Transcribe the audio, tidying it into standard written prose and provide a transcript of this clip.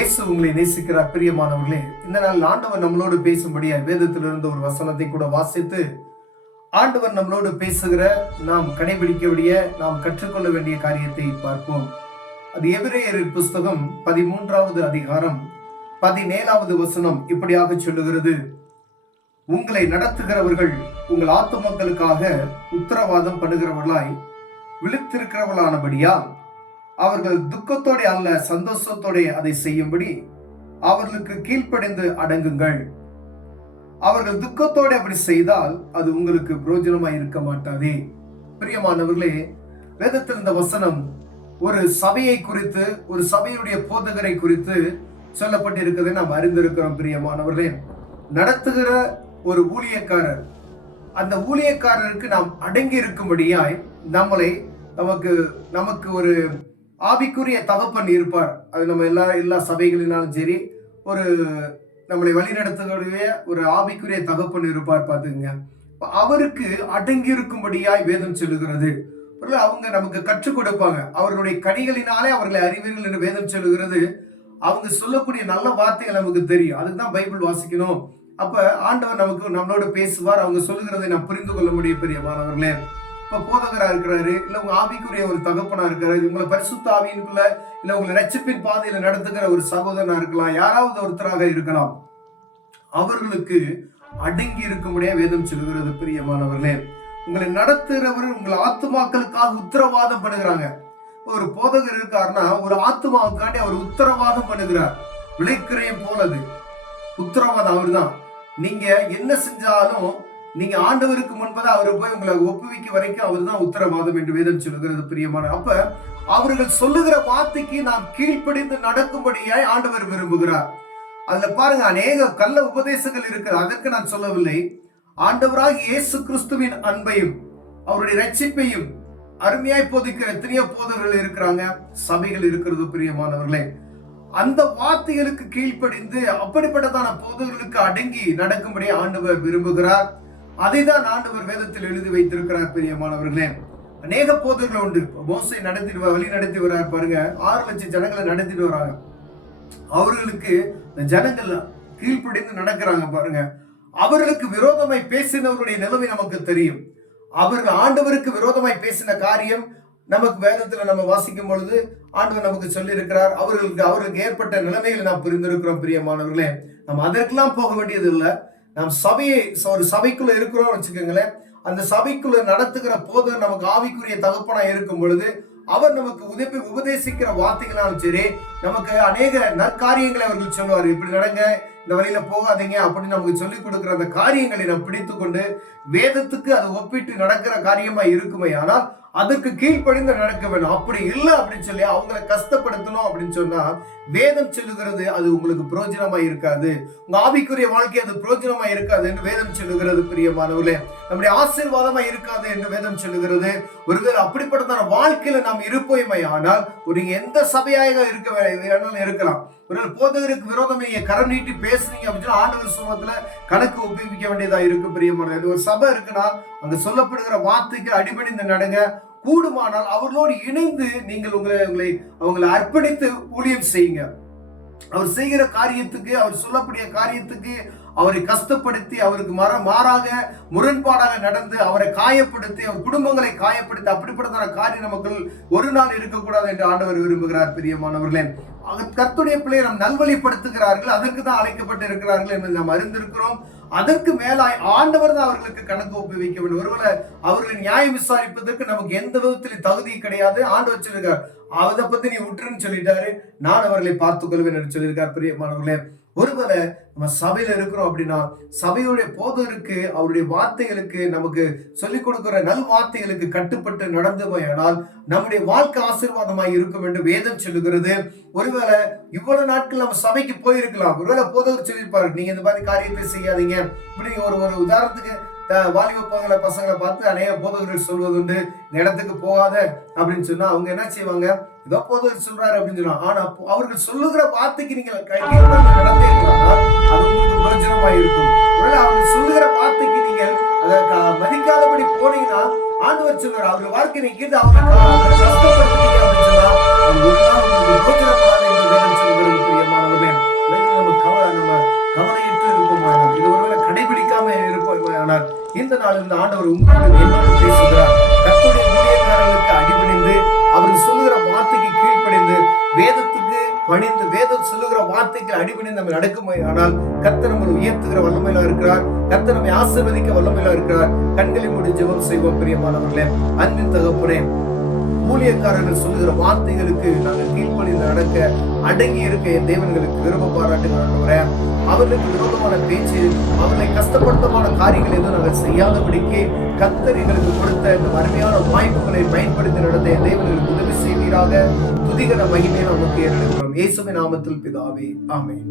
இயேசு உங்களை நேசிக்கிறார். பிரியமானவர்களே, இந்த நாள் ஆண்டவர் நம்மளோடு பேசும்படியா வேதத்திலிருந்து ஒரு வசனத்தை கூட வாசித்து ஆண்டவர் நம்மளோடு பேசுகிற நாம் கடைபிடிக்கக்கூடிய நாம் கற்றுக்கொள்ள வேண்டிய காரியத்தை பார்ப்போம். அது எபிரேயர் புஸ்தகம் 13வது அதிகாரம் 17வது வசனம் இப்படியாக சொல்லுகிறது: உங்களை நடத்துகிறவர்கள் உங்கள் ஆத்துமக்களுக்காக உத்தரவாதம் பண்ணுகிறவர்களாய் விழித்திருக்கிறவர்களானபடியா அவர்கள் துக்கத்தோட அல்ல சந்தோஷத்தோட அதை செய்யும்படி அவர்களுக்கு கீழ்ப்படிந்து அடங்குங்கள். அவர்கள் துக்கத்தோட அப்படி செய்தால் அது உங்களுக்கு பிரயோஜனமாய் இருக்க மாட்டாதே. பிரியமானவர்களே, வேதத்தில் இந்த வசனம் ஒரு சபையை குறித்து, ஒரு சபையுடைய போதகரை குறித்து சொல்லப்பட்டிருக்கிறதை நாம் அறிந்திருக்கிறோம். பிரியமானவர்களே, நடத்துகிற ஒரு ஊழியக்காரர், அந்த ஊழியக்காரருக்கு நாம் அடங்கி இருக்கும்படியாய் நமக்கு ஒரு ஆவிக்குரிய தகப்பன் இருப்பார். அது நம்ம எல்லா சபைகளினாலும் சரி, ஒரு நம்மளை வழிநடத்தக்கூடிய ஒரு ஆவிக்குரிய தகப்பன் இருப்பார். பார்த்துங்க, அவருக்கு அடங்கி இருக்கும்படியாய் வேதம் சொல்லுகிறது. அவங்க நமக்கு கற்றுக் கொடுப்பாங்க. அவர்களுடைய கனிகளினாலே அவர்களை அறிவீர்கள் என்று வேதம் சொல்லுகிறது. அவங்க சொல்லக்கூடிய நல்ல வார்த்தைகள் நமக்கு தெரியும். அதுக்குதான் பைபிள் வாசிக்கணும். அப்ப ஆண்டவர் நம்மளோட பேசுவார். அவங்க சொல்லுகிறதை நாம் புரிந்து கொள்ள முடியும். பிரியமானவர்களே, இப்ப போதகரா இருக்கிறாரு, இல்ல உங்க ஆவிக்குரிய ஒரு தகப்பனா இருக்கிறாரு, உங்களை பரிசுத்த ஆவியின்குள்ள இல்ல உங்களை ரட்சிப்பின் பாதையில நடத்துகிற ஒரு சகோதரனா இருக்கலாம், யாராவது ஒருத்தராக இருக்கலாம். அவர்களுக்கு அடங்கி இருக்கும்படியா வேதம் சொல்லுகிறது. பிரியமானவர்களே, உங்களை நடத்துகிறவர் உங்கள் ஆத்துமாக்களுக்காக உத்தரவாதம் பண்ணுகிறாங்க. ஒரு போதகர் இருக்காருன்னா ஒரு ஆத்துமாவுக்காண்டி அவர் உத்தரவாதம் பண்ணுகிறார். விளைக்கிறையும் போலது உத்தரவாதம் அவர் தான். நீங்க என்ன செஞ்சாலும் நீங்க ஆண்டவருக்கு முன்பதாக அவரை போய் உங்களை ஒப்புவிக்க வரைக்கும் அவர் தான் உத்தரவாதம் என்று வேதம் சொல்லுகிறது. பிரியமான, அப்ப அவர்கள் சொல்லுகிற வார்த்தைக்கு நாம் கீழ்ப்படிந்து நடக்கும்படியாய் ஆண்டவர் விரும்புகிறார். அதுல பாருங்க, அநேக கள்ள உபதேசங்கள் இருக்கிறது. அதற்கு நான் சொல்லவில்லை. ஆண்டவராக இயேசு கிறிஸ்துவின் அன்பையும் அவருடைய ரட்சிப்பையும் அருமையாய் போதிக்கிற எத்தனையோ போதகர்கள் இருக்கிறாங்க, சபைகள் இருக்கிறது. பிரியமானவர்களே, அந்த வார்த்தைகளுக்கு கீழ்ப்படிந்து அப்படிப்பட்டதான போதகர்களுக்கு அடங்கி நடக்கும்படி ஆண்டவர் விரும்புகிறார். அதை தான் ஆண்டவர் வேதத்தில் எழுதி வைத்திருக்கிறார். பிரியமானவர்களே, அநேக போதகர்கள் உண்டு. மோசே வழி நடத்தி வர்றார் பாருங்க. 6 லட்சம் ஜனங்களை நடத்திட்டு வராங்க. அவர்களுக்கு ஜனங்கள் கீழ்ப்படிந்து நடக்கிறாங்க பாருங்க. அவர்களுக்கு விரோதமாய் பேசினவருடைய நிலைமை நமக்கு தெரியும். அவர்கள் ஆண்டவருக்கு விரோதமாய் பேசின காரியம் நமக்கு வேதத்துல நம்ம வாசிக்கும் பொழுது ஆண்டவர் நமக்கு சொல்லி இருக்கிறார். அவர்களுக்கு ஏற்பட்ட நிலைமைகளை நாம் புரிந்திருக்கிறோம். பிரியமானவர்களே, நம்ம அதற்கெல்லாம் போக வேண்டியது இல்லை. நாம் ஒரு சபைக்குள்ள இருக்கிறோம் வச்சுக்கோங்களேன். அந்த சபைக்குள்ள நடத்துகிற போது நமக்கு ஆவிக்குரிய தகப்பனா இருக்கும் பொழுது அவர் நமக்கு உபதேசிக்கிற வார்த்தைகளாலும் சரி, நமக்கு அநேக நற்காரியங்களை அவர்கள் சொல்லுவார். இப்படி நடங்க, இந்த வழியில போகாதீங்க அப்படின்னு நமக்கு சொல்லிக் கொடுக்கிற அந்த காரியங்களை நாம் பிடித்து கொண்டு வேதத்துக்கு அதை ஒப்பிட்டு நடக்கிற காரியமா இருக்குமே, ஆனால் அதற்கு கீழ்ப்படிந்து நடக்க வேண்டும். அப்படி இல்லை அப்படின்னு சொல்லி அவங்களை கஷ்டப்படுத்தணும் அப்படின்னு சொன்னா வேதம் சொல்லுகிறது அது உங்களுக்கு பிரயோஜனமா இருக்காது. உங்க ஆவிக்குரிய வாழ்க்கை அது பிரயோஜனமா இருக்காது என்று வேதம் சொல்லுகிறது. பிரியமானவர்களே, நம்முடைய ஆசீர்வாதமா இருக்காது என்று வேதம் சொல்லுகிறது. ஒருவேளை அப்படிப்பட்டதான வாழ்க்கையில நாம் இருப்போமே, ஆனால் ஒரு எந்த சபையாக இருக்கலாம். ஒரு போதகருக்கு விரோதம் நீங்க கரம் நீட்டி பேசுறீங்க அப்படின்னு ஆண்டவர் சுமத்துல கணக்கு ஒப்புவிக்க வேண்டியதா இருக்கு. பிரியமானது, ஒரு சபை இருக்குன்னா அங்க சொல்லப்படுகிற வார்த்தைக்கு அடிபணிந்து நடங்க. கூடுமானால் அவர்களோடு இணைந்து நீங்கள் அவங்களை அர்ப்பணித்து ஊழியம் செய்யுங்க. அவர் செய்கிற காரியத்துக்கு, அவர் சொல்லக்கூடிய காரியத்துக்கு அவரை கஷ்டப்படுத்தி, அவருக்கு மாறாக முரண்பாடாக நடந்து அவரை காயப்படுத்தி, அவர் குடும்பங்களை காயப்படுத்தி அப்படிப்பட்டதான காரியம் நமக்கு ஒரு நாள் இருக்கக்கூடாது என்று ஆண்டவர் விரும்புகிறார். பிரியமானவர்களே, கர்த்தருடைய பிள்ளையை நாம் நல்வழிப்படுத்துகிறார்கள், அதற்கு தான் அழைக்கப்பட்டு இருக்கிறார்கள் என்று நாம் அறிந்திருக்கிறோம். அதற்கு மேலாய் ஆண்டவர் தான் அவர்களுக்கு கணக்கு ஒப்புவிக்க வேண்டும். ஒருவேளை அவர்களை நியாயம் விசாரிப்பதற்கு நமக்கு எந்த விதத்திலும் தகுதி கிடையாது. ஆண்டவர் சொல்லியிருக்கார், அதை பத்தி நீ விட்டுருன்னு சொல்லிட்டாரு, நான் அவர்களை பார்த்துக் கொள்வேன் என்று சொல்லியிருக்கார். பிரியமானவர்களே, ஒருவேளை நம்ம சபையில இருக்கிறோம் அப்படின்னா சபையுடைய போதகருக்கு அவருடைய வார்த்தைகளுக்கு நமக்கு சொல்லிக் கொடுக்கிற நல் வார்த்தைகளுக்கு கட்டுப்பட்டு நடந்துமையானால் நம்முடைய வாழ்க்கை ஆசீர்வாதமாய் இருக்கும் என்று வேதம் சொல்லுகிறது. ஒருவேளை இவ்வளவு நாட்கள் நம்ம சபைக்கு போயிருக்கலாம். ஒருவேளை போதகர் சொல்லியிருப்பாரு, நீங்க இந்த மாதிரி காரியத்தை செய்யாதீங்க. இப்படி ஒரு உதாரணத்துக்கு வாலிப பசங்களை பார்த்து அநேக போதகர்கள் சொல்வதுண்டு, இந்த இடத்துக்கு போகாத அப்படின்னு சொன்னா அவங்க என்ன செய்வாங்க, ஏதோ போதகர் சொல்றாரு அப்படின்னு சொன்னா, ஆனா அவர்கள் சொல்லுகிற வார்த்தைக்கு நீங்கள் நடந்தே அது உங்களுக்கு பிரயோஜனமா இருக்கும். அவர்கள் சொல்லுகிற வார்த்தைக்கு நீங்கள் அதை மதிக்காதபடி போனீங்கன்னா ஆண்டவர் சொல்றாரு, அவர்கள் வாழ்க்கை நீ கேட்டு அவங்க கஷ்டப்படுத்துறீங்க அப்படின்னு சொன்னா நாள் இந்த ஆண்டவர் உங்களோடு என்னோடு பேசுகிறார். கர்த்தருடைய ஊழியக்காரர்களுக்கு அடிபணிந்து அவர் சொல்லுகிற வார்த்தைக்கு கீழ்ப்படிந்து வேதத்துக்கு பணிந்து வேதம் சொல்லுகிற வார்த்தைக்கு அடிபணிந்து நம்ம நடக்குமே ஆனால் கர்த்தர் நம்மை உயர்த்துகிற வல்லமையில இருக்கிறார். கர்த்தர் நம்மை ஆசீர்வதிக்க வல்லமையில இருக்கிறார். கண்களை மூடி ஜெபம் செய்வோம். பிரியமானவர்களே, அன்பின் தகப்பனே, ஊழியக்காரர்கள் சொல்லுகிற வார்த்தைகளுக்கு நாங்கள் கீழ்ப்படிந்து நடக்க அடங்கி இருக்க என் தேவன்களுக்கு விரும்ப பாராட்டுகிறேன். அவர்களுக்கு விரோதமான பேச்சு, அவர்களை கஷ்டப்படுத்தமான காரியங்கள் எதுவும் நாங்கள் செய்யாதபடிக்கு கர்த்தர் எங்களுக்கு கொடுத்த இந்த அருமையான வாய்ப்புகளை பயன்படுத்தி நடந்த என் தேவன்களுக்கு உதவி செய்வீராக. துதிகர மகிமையை நமக்கு ஏறெடுக்கிறோம். இயேசுவின் நாமத்தில் பிதாவே, ஆமென்.